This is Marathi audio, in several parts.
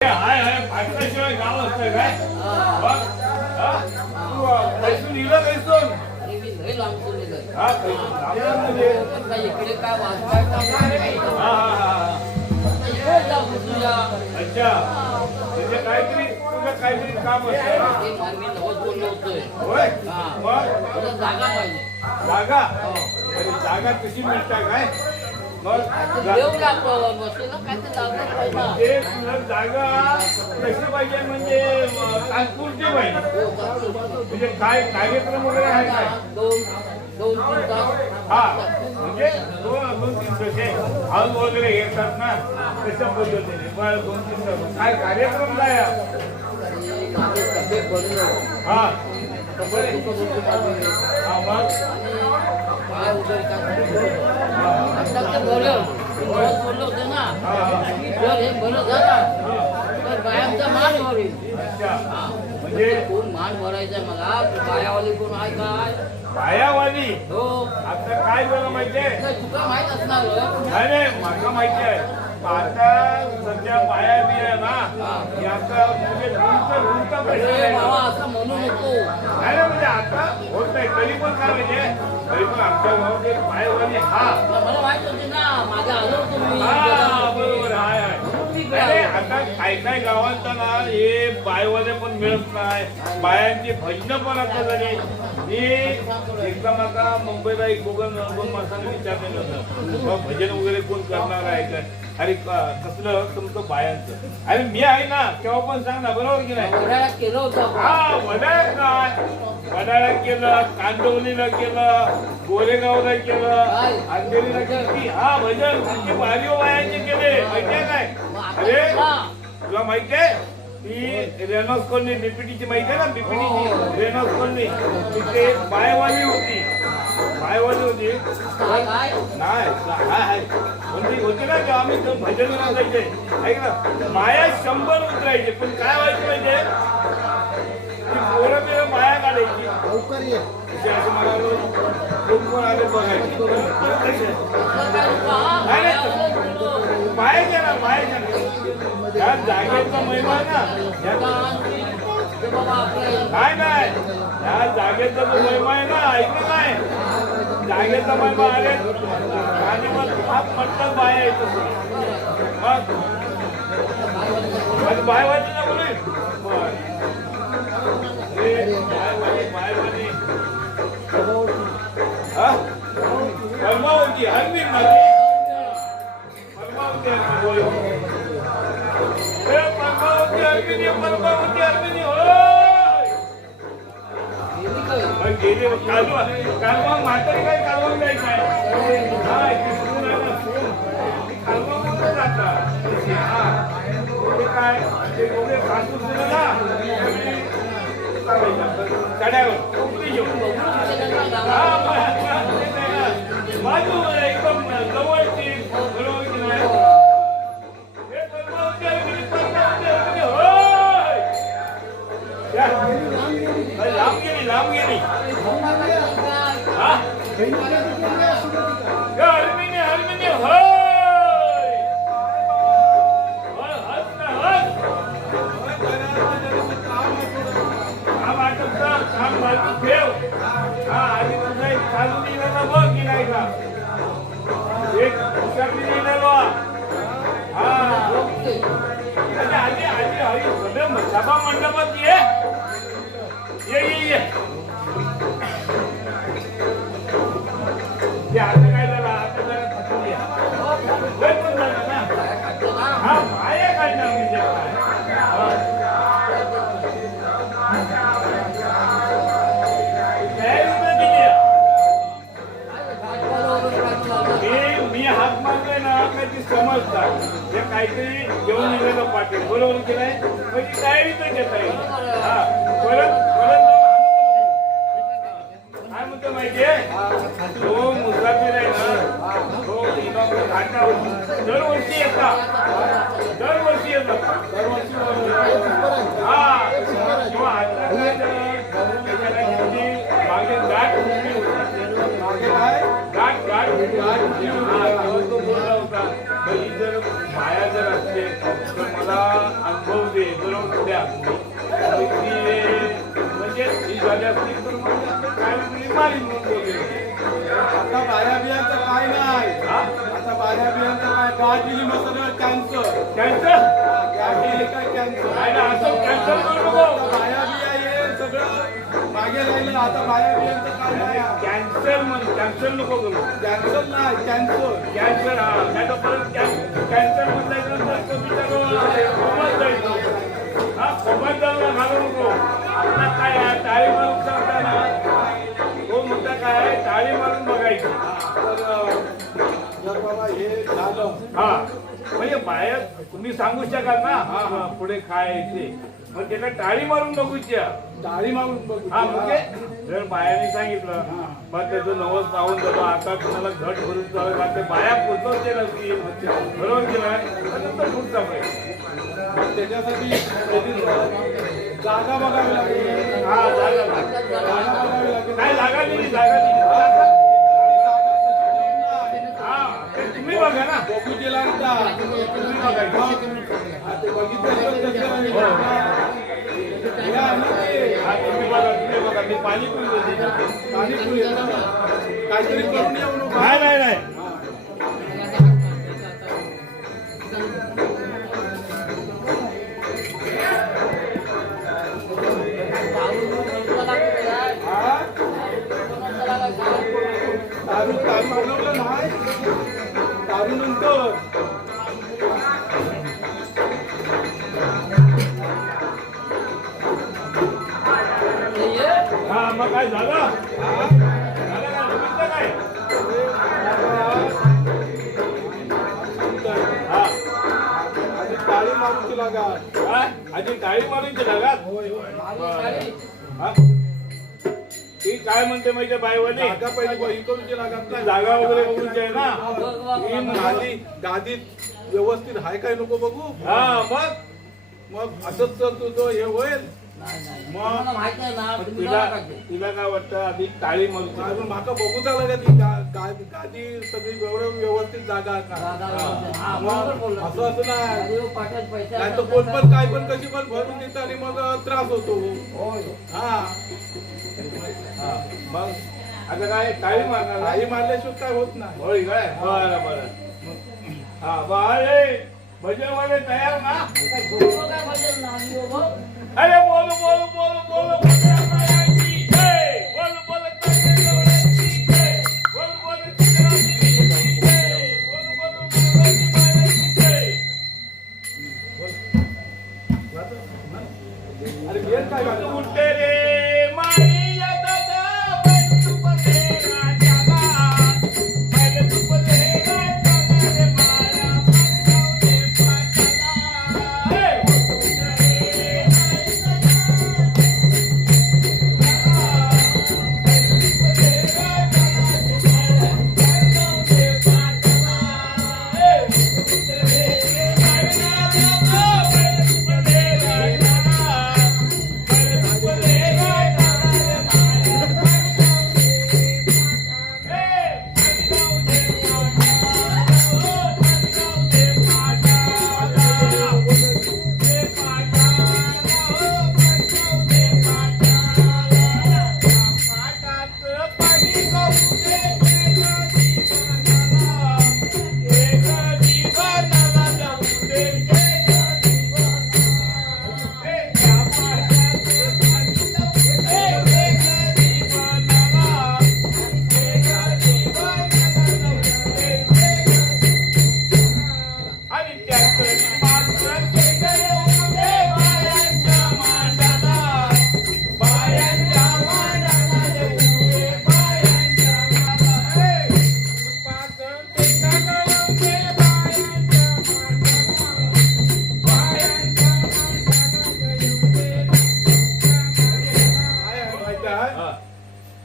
हाय हाय फाटल्याशिवाय गाव असतं काय बघ हा तू पैसून लिहिलं पैसून मी लय लांबून लिहिलं हा पैसून म्हणजे पण इकडे काय वाचताय हा हा हा तुझ्या अच्छा म्हणजे काहीतरी तुझं काहीतरी काम असतं ते मी नवस बोललो होतोय होय हा मग तुला जागा पाहिजे जागा हो अरे जागा कशी मिळते काय मग देऊ लागतो बसलेला काय ते जागा पाहिजे ते तुला जागा कशी पाहिजे म्हणजे तात्पुरती पाहिजे म्हणजे काय कार्यक्रम वगैरे आहे काय दोन दोन तीन तास हा म्हणजे दोन तीन जसे हॉल वगैरे येतात ना तशा पद्धतीने पण 2-3 तास काय कार्यक्रम काय माझे तब्येत बनलो हा तब्येत हा मग पाय वगैरे काय आता ते बोललो बोललो होते ना जर हे बरं झालं तर बायांचा मान भरेल अच्छा म्हणजे कोण मान भरायचा मला बायावाली कोण आहे काय बायावाली हो आता काय झालं माहितीये तुला माहित असणार नाही मला माहिती आहे आता सध्या बाया बिया ना याचा म्हणजे रुंचा प्रश्न बाबा असं म्हणू नको नाही ना म्हणजे आता होत नाही तरी पण काय म्हणजे तरी पण आमच्या गावात एक बायावाली हा मला माहित होते ना माझ्या आलो तुम्ही हा बरोबर हाय हाय आता काही काही गावात ना हे बायवाले पण मिळत नाही बायांची भजनं पण आता झाली मी एकदम आता मुंबईला एक दोघं माणसाने विचारलेलं होतं भजन वगैरे कोण करणार आहे का अरे कसलं तुमचं बायांचं अरे मी आहे ना तेव्हा पण सांग ना बरोबर की नाही वडाळ्यात केलं होतं हा वडाळ्यात काय वडाळ्यात केलं कांदवलीला केलं गोरेगावला केलं अंधेरीला केलं हा भजन किती भारी बायांचे केले माहितीये काय अरे तुला माहितीये ती रेनॉस कॉलनी बीपीटीची माहिती आहे ना बीपीटीची रेनॉस कॉलनी तिथे एक बायवाली होती नाही हाय म्हणजे होती ना की आम्ही भजन असायचे ऐक ना माया 100 उतरायचे पण काय व्हायचं म्हणजे ती पोरं बिरं माया काढायची असं मला कोण आले बघायचे पाहायचे ना पाहायचे ना त्या जागेचा महिमा ना काय नाही त्या जागेचा जो महिमा आहे ना ऐकलं नाही जागेचा महिमा आले आणि मग हात म्हटलं बाया येतो मग बायवाली ना बोले बायवाली हा परमावती हरमी माझी परमावती अर्मिनी होय गेले कालवा म्हातारी काय कालवा जायचं आहे कालवा म्हणून जातात ते काय ते एवढे कापूस दिलं ना चढ्यावर उकळी घेऊन बाजू एकदम जवळची बरोबर की नाही हे परमावती अर्मिनी होय लांब गेली हा हरमिनी होय हस ना हस काम आटोपता काम बाजू ठेव हा आधी तुझा एक चालू लिहिलेला बघ की नाही का एक पुस्तक लिहिलेलो हा आधी सगळं सभा मंडपात ये आता काय झालं आता जरा थकली पण झालं ना हा माया काढणार म्हणजे मी हात मारतोय ना काही समजतात हे काहीतरी घेऊन निघालं पाटील बरोबर की नाही म्हणजे तयारी तर घेता येईल हा परत काय म्हणतो माहितीये तो मुसाफिर आहे ना तो दरवर्षी येतात हा किंवा आता मागे गाठ उठली होती गाठ तो बोलला होता जर माया जर असते तर मला अनुभव बाया म्हणजे ही झाली असली तर मग काय मुली मारी म्हणून बोलले. आता बाया बियांचं काय नाही. हा? आता बाया बियांचं काय गाठ दिली मग सगळं कॅन्सर. कॅन्सर गाठ दिली काय कॅन्सर. काय ना असं कॅन्सर करू नको. आता बाया बिया हे सगळं मागे राहिलं. आता बाया बियांचं काय नाही. कॅन्सर म्हण कॅन्सर नको करू. कॅन्सर नाही कॅन्सर. कॅन्सर हा नाही तर परत कॅन्सर म्हटल्यानंतर कोमत जाईल. हा कोमत जायला घालू नको. आता काय आहे टाळी मारून सांगताना तो मुद्दा काय आहे टाळी मारून बघायची. तर जर बाबा हे झालं. हा म्हणजे बाहेर तुम्ही सांगू शकाल ना हा हा पुढे काय आहे ते मग त्याला टाळी मारून बघूच्या. टाळी मारून बघू. हा म्हणजे जर बायाने सांगितलं मग त्याचं नवस पाहून जातो आता तुम्हाला घट भरून जावं ते बाया पोचवते नसतील बरोबर केलं नंतर पुढचा पाहिजे. त्याच्यासाठी जागा बघावी लागेल. हा जागा जागा बघावी लागेल. काय जागा दिली जागा दिली हा ते तुम्ही बघा ना बघू दिला नव्हता. तुम्ही बघायचं ते बघितलं हा तुम्ही बघा मी पाणी पिऊन काहीतरी करून येऊ नको. नाही नाही नाही हा? दारू दारू बनवलं नाही. दारू नंतर हा मग काय झालं हा? झालं का जमिनीचं काय हा आणि टाळी मारूची लागा. काय आधी टाळी मारून लगात होय होय. हा ती काय म्हणते माहिती बाईवाली जागा पहिली बही करूची लागा. ती जागा वगैरे बघूनची आहे ना ती गादी गादीत व्यवस्थित हाय काय नको बघू. हा मग मग असंच तर तुझं हे होईल. माहिती आहे ना तुम्ही तिला बघा पाहिजे. तिला काय वाटतं आधी टाळी मारून अजून माका बघू झालं का ती गादी सगळी व्यवस्थित जागा आहे का. हा, बरोबर बोलला. असं असं नाही. अरे, पाट्यात पैसे नाही तर असतात कोण ना. पण काय पण कशी पण भरून देतं आणि मग त्रास होतो. होय. हा हा मग आता काय टाळी मारणार आई मारल्याशिवाय काय होत नाही. होय काय बरं बरं हा बाळे भजनवाले तयार ना काय झोपलो काय पाहिजे नाही हो बघ. अरे बोल बोल बोल बोल भजनवाल्यांची जय. बोल बोल भजनवाल्यांची जय. बोल बोल चित्राची जय. बोल बोल भजनवाल्यांची जय. अरे वेळ काय झालं? उठे रे मारिया दादा बैल तुपले राजाला बैल तुपले राजाला रे मारा मारगाव दे पाटाला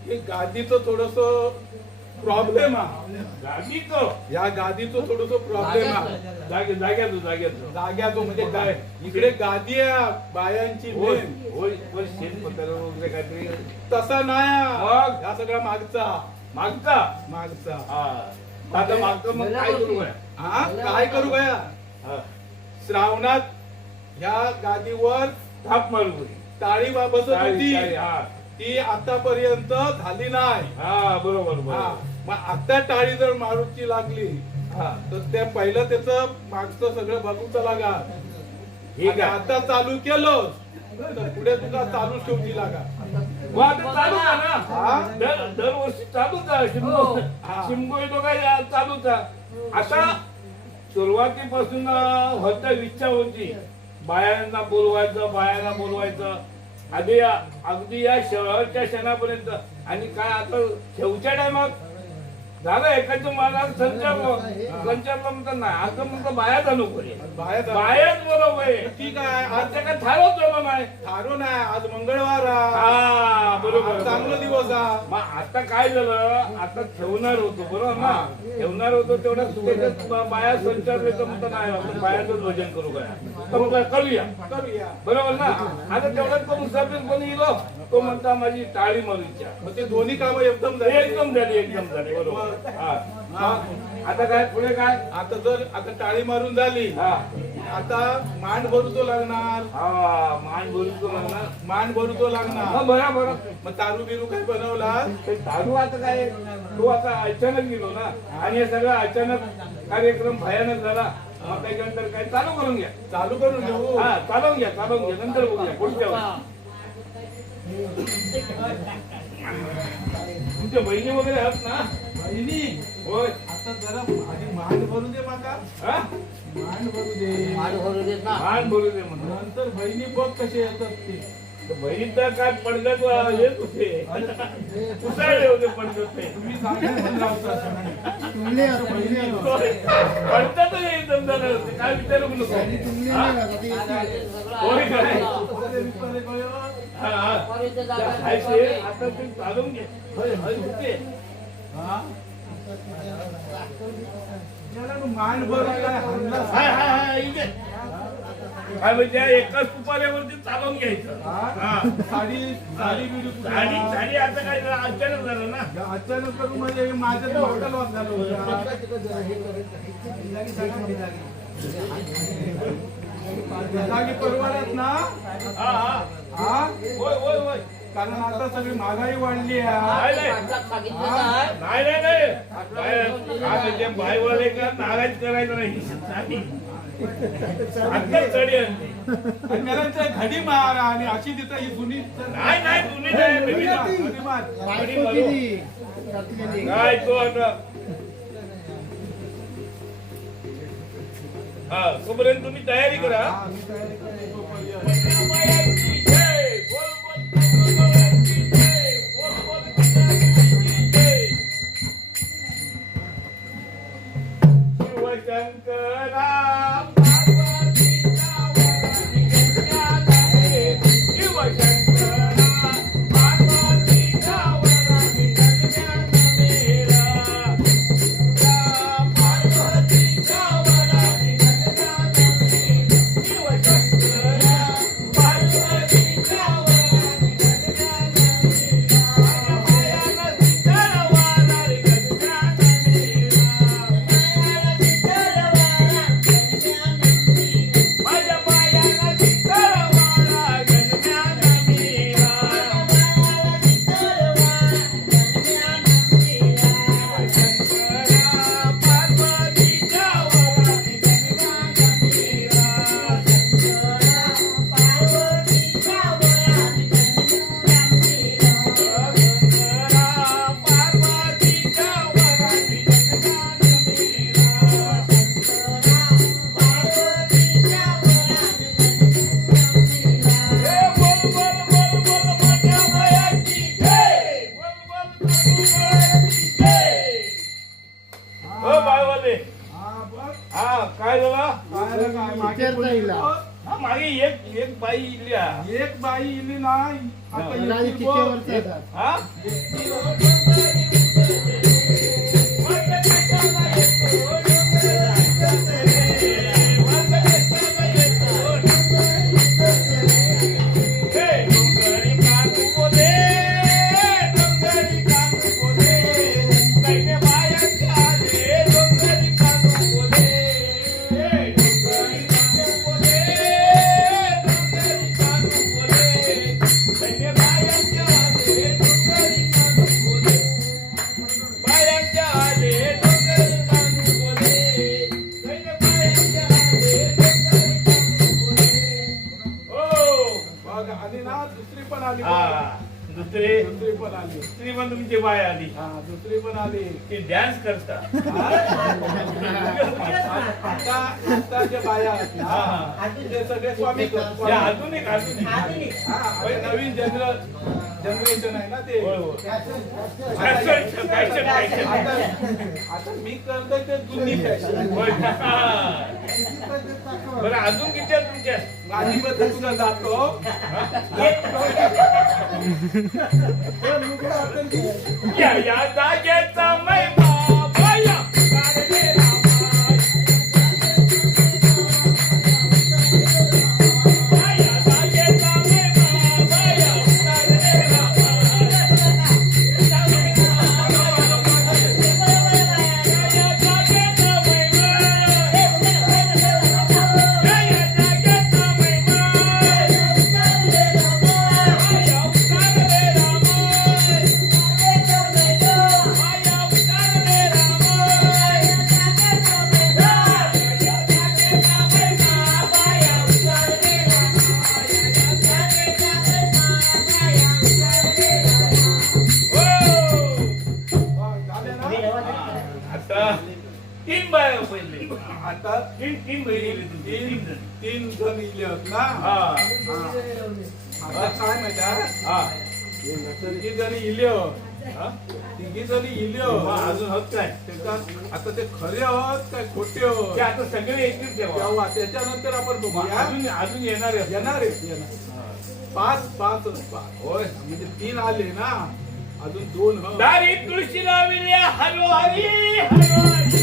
हे गादीचं थोडस प्रॉब्लेम आहे. गादीचं या गादीचं थोडस प्रॉब्लेम आहे. जाग्याचं जाग्याचं म्हणजे काय इकडे गादी आहे बायांची होय main. होय पण शेतपत्र वगैरे काहीतरी तसा नाही मग? हा सगळा मागचा मागचा मागचा. हा आता मागचं मग काय करू बया? हा काय करू बया हा श्रावणात ह्या गादीवर थाप मारू होती. टाळी बसत होती हा ती आतापर्यंत झाली नाही. हा बरोबर हा बरोबर. मग आता टाळी जर मारूची लागली हा तर त्या पहिलं त्याचं मागचं सगळं बघूचं लागा. ठीक आणि आहे. आता चालू केलं तर पुढे तुला चालू ठेवची लागा. मग आता चालू आहे ना. हा? दरवर्षी चालूच आहे हो. शिमगोई बघायला चालूच आहे. आता सुरुवातीपासून होता इच्छा होती बायांना बोलवायचं अगदी या शेवटच्या क्षणापर्यंत. आणि काय आता शेवटच्या टायमात झालं एखादं मला संचारला म्हणतात नाही आता म्हणतो बायाच नको बायाच बरोबर आहे. ठीक आहे. आज काय ठरवत झालं नाही. थारो नाही आज मंगळवार आहे. हा बरोबर आज चांगला दिवस आहे. मग आता काय झालं आता ठेवणार होतो बरोबर ना. ठेवणार होतो तेवढ्यात बाया संचारले तर म्हणतो नाही आपण बायाचंच भजन करू काय तर मग करूया बरोबर ना. आता तेवढ्यात कोण मुसाफिर येलो तो म्हणता माझी टाळी मारू इच्छा. मग ते दोन्ही कामं एकदम झाली. एकदम झाली बरोबर. हा आता काय पुढे काय आता जर आता टाळी मारून झाली हा आता मांड भरूचो लागणार. हा मान बोलतो लागणार. मांड भरूचो लागणार. बरोबर. मग तारू बिरू काय बनवला. ते दारू आता काय तो आता अचानक गेलो ना आणि हे सगळं अचानक कार्यक्रम भयानक झाला. मग त्याच्यानंतर काय चालू करून घ्या. चालू करून घेऊ. हा चालवून घ्या नंतर बघूया पुढच्या वेळी. तुमच्या बहिणी वगैरे आहेत ना. बहिणी होय आता जरा आधी मांड भरू दे माका. हा मांड भरू दे. माल भरू देत ना. मान बोलू दे म्हणून. नंतर बहिणी बघ कसे येतात ते. बहिणी तर काय पडगत येत होते उसाळले होते पडगत ते. तुम्ही सांगितलं लावता. पडतात एकदम झालं होते काय विचारू नको. हा? होय काय? हा, हा. काय ते? आता ते चालवून घे. होय, होय, होते. मांड भरून काय हल्ला. हाय, हाय, हाय, इथे. काय म्हणजे एकाच तुपाऱ्यावरती चालवून घ्यायचं. हा. साडी साडी बिडी साडी साडी आता काय झालं, अचानक झालं ना. अचानक करून म्हणजे माझ्या हॉटेल वाद झालं होतं. जागी परवडत ना. हा हा हा होय होय होय. कारण आता सगळी महागाई वाढली आहे. नाही नाही नाही नाही नाही काय म्हणजे बायवाले का नाराज करायचं नाही. साडी आत्ताच साडी आणली. आणि त्याला ते घडी मार आणि अशी तिथं ही जुनी नाही नाही तुम्ही नाही घडी मार, नवीन घडी मार. साडी मारू. काय तो आता हा तोपर्यंत तुम्ही तयारी करा. हा, मी तयारी करतो तोपर्यंत. जय बोल बोल बोल जय बोल बोल जय शिवशंकरा पार्वतीच्या वरानी गंगा जाते. शिवशंकरा पार्वतीच्या वरानी गंगा मेरा पार्वतीच्या वरानी गंगा मेरा. शिवशंकरा पार्वतीच्या वरानी गंगा मेरा. मायाला सीतावाला रे गंगा मेरा. माझ्या पायाला सीतावाला गंगा मेरा. शंकरा पार्वतीच्या वरानी गंगा मेरा. शंकरा पार्वतीच्या वरानी गंगा मेरा. जय बोल बोल बोल बोल माझ्या मायाची जय. बोल बोल मायाची जय. हो बाळवाले हा, बघ. हा काय झाला. काय रे काय, मागे बोलली होत. हा मागे एक बाई इली हा. एक बाई इली नाही आता हा. एकटी बघ. हा आणि ना दुसरी पण आली. हा दुसरी पण आली. दुसरी पण तुमची बाय आली. हा दुसरी पण आली. ती डॅन्स करता. आता आता जे बाया आहेत ना ते सगळे स्वामी आधुनिक नवीन जनरेशन आहे ना ते. आता मी करतोय ते जुनी फॅशन. बरं अजून किती आहेत तुमच्या? माझी बद्दल तुला जातो. या जागेचा महिमा बाया गाडगे रामा. या जागेचा महिमा बाया गाडगे रामा. या जागेचा महिमा. तीन बाया पहिले. आता तीन बहिणी तीन जण इले होत ना. आता काय माहिती तिघी जणी इल्यो. तिघी जणी इल्यो. अजून होत काय त्याच्यात आता ते खरे आहोत काय खोटे आहोत ते आता सगळे येतील तेव्हा. त्याच्यानंतर आपण बघू. अजून येणार आहे. येणार. पाच होय म्हणजे 3 आले ना. अजून 2. दारी तुळशी लाविल्या हरो हरी हरो हरी.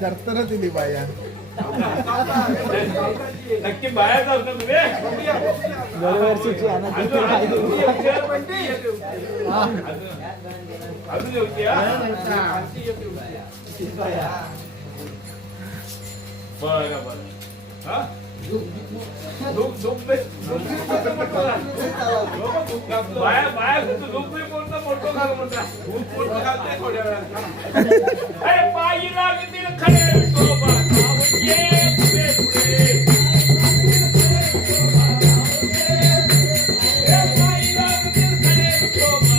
करताना दिली बाया. नक्की बाहेर जाऊ ना तुम्ही. दरवर्षीची अजून येऊची. बरं बरं. बाया बाया झोप कोणतं मोठं झालं म्हणतात. थोड्या वेळात अरे पायी लागतील खडे शोभा. ये पुढे पुढे. पायी लागतील खडे शोभा.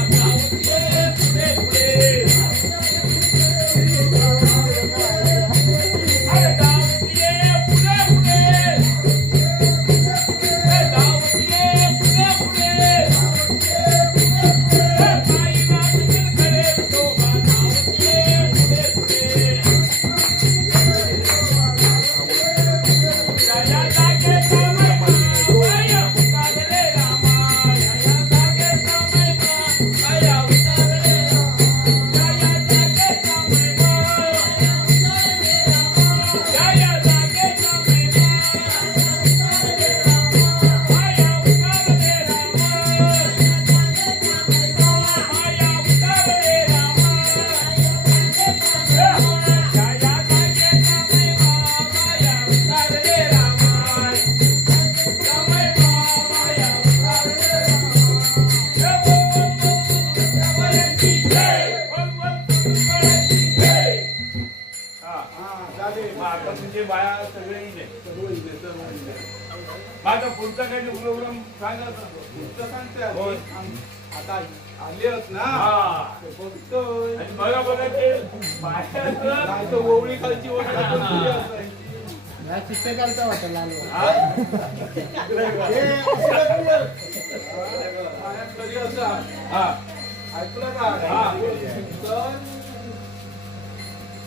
ये पुढे पुढे. अरे गावची ये पुढे पुढे. बाया सगळे माझा पुढचा काही प्रोग्राम सांगा. पुढचं सांगते आता आले आहेत ना. बघतोय आणि बघा बघा ते बाया ओवळी खालची चित्रकारचा वाटत लाल हा? कधी असा हा. ऐकलं का हा. तर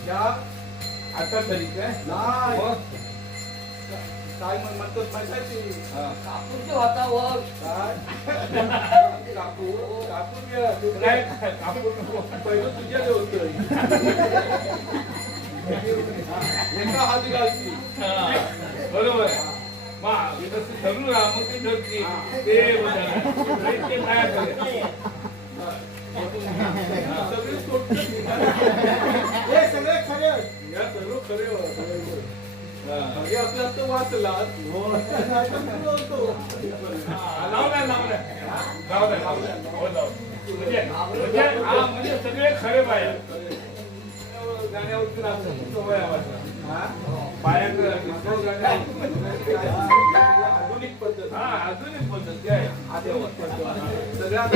या आता तरी काय नाही हो? काय म्हणतात माहिती हा. कापूरच्या हातावर काय काकू काकू नाही, कापूर नको. पहिलं तुझ्या होतं एका हाती घालती हा. बरोबर आहे. मग हे तसं ठरलं ना, मग ते ठरती. ते बदल. नाही, ते काय झालं? सगळे हे सगळे खरे या सर्व खरे हा. खरे असल्यास तर वाचला लावलंय, लावलंय. लावलंय, लावलंय. हो, लावलंय. म्हणजे सगळे खरे बाया गाण्यावरती राहतात सवय आवाज बायाकडे आधुनिक पद्धत हा अजूनच पद्धत काय आधुनिक पद्धत सगळ्यात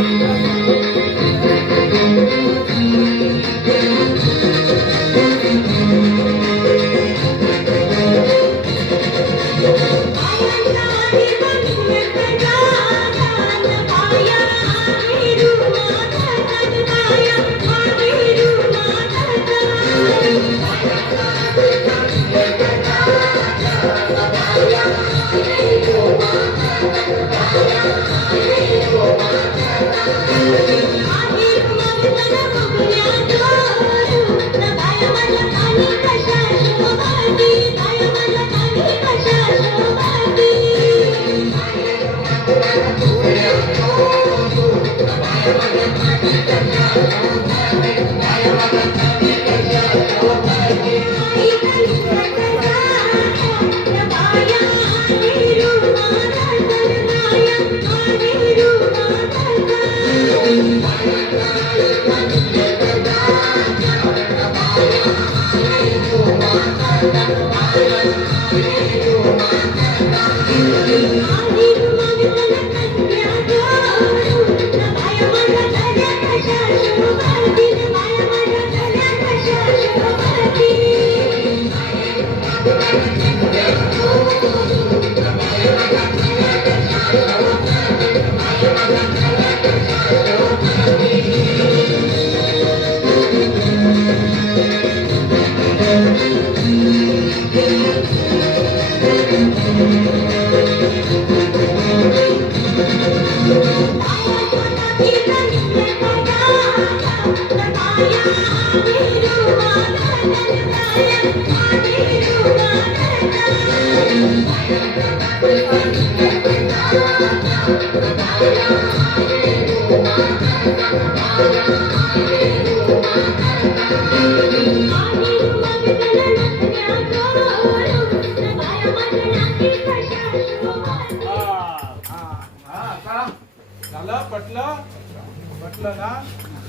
झालं पटलं ना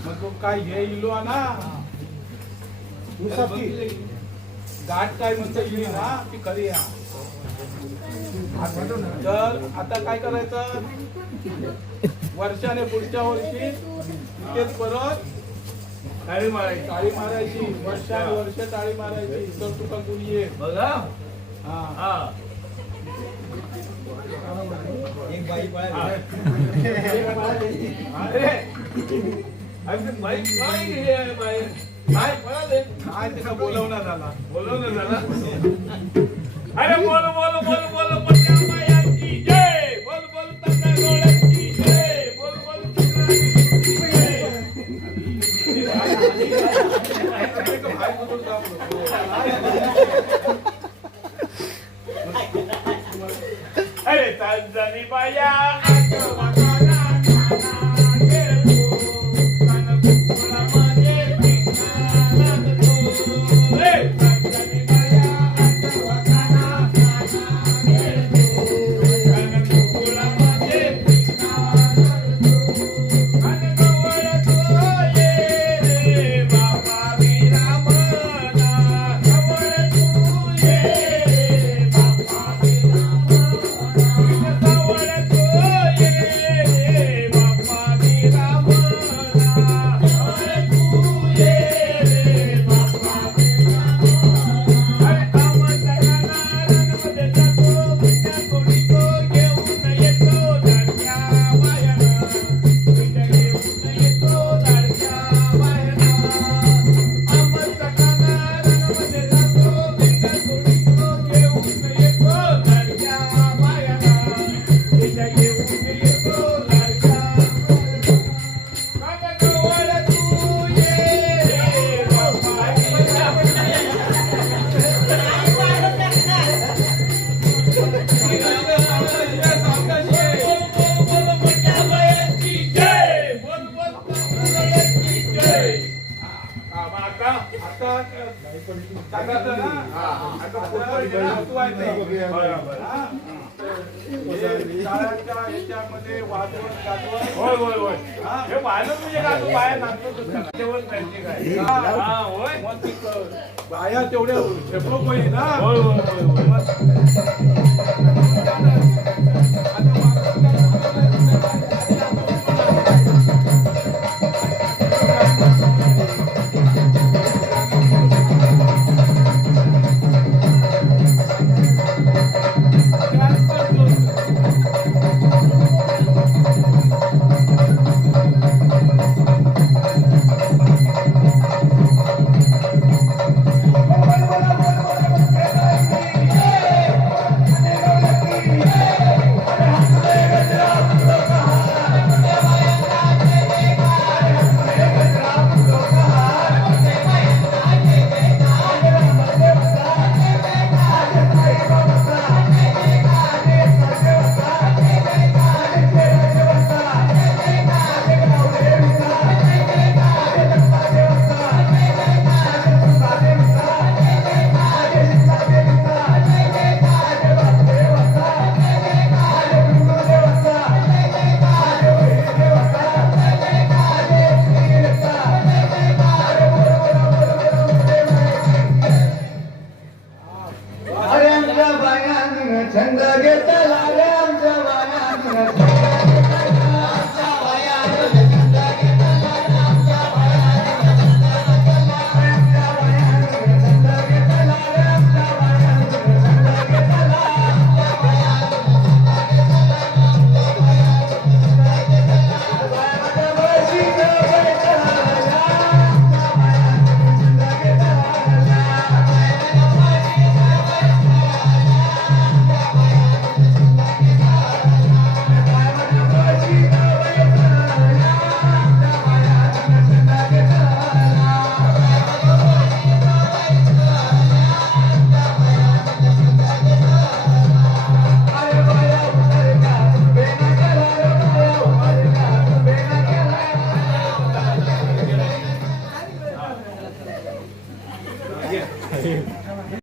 मग तो काय हे इलो ना गाठ काय म्हणता येईल ना ती खरी आहे. तर आता काय करायचं वर्षाने पुढच्या वर्षी इथेच परत टाळी मारायची टाळी मारायची वर्ष टाळी मारायची तर तुका गुणी ये बघा हा हा एक बाई अरे अरे बाईक काय गेली आहे बाहेर काय पळाले काय तिला बोलवणार झाला बोलवलं झाला अरे बोल बोल बोल बोल पट्या बायांची जय बोल बोल तक्या डोळ्यांची जय बोल बोल तक्रारीची जय अरे तांजणी बाया याच्यामध्ये वाजवत गाजवत होय होय होय हे वाजत म्हणजे का तू बाया नाचतोच का? तेवढंच माहिती काय हा होय बाया तेवढ्या डेव्हलप होईल ना. होय होय होय होय छंद घेतला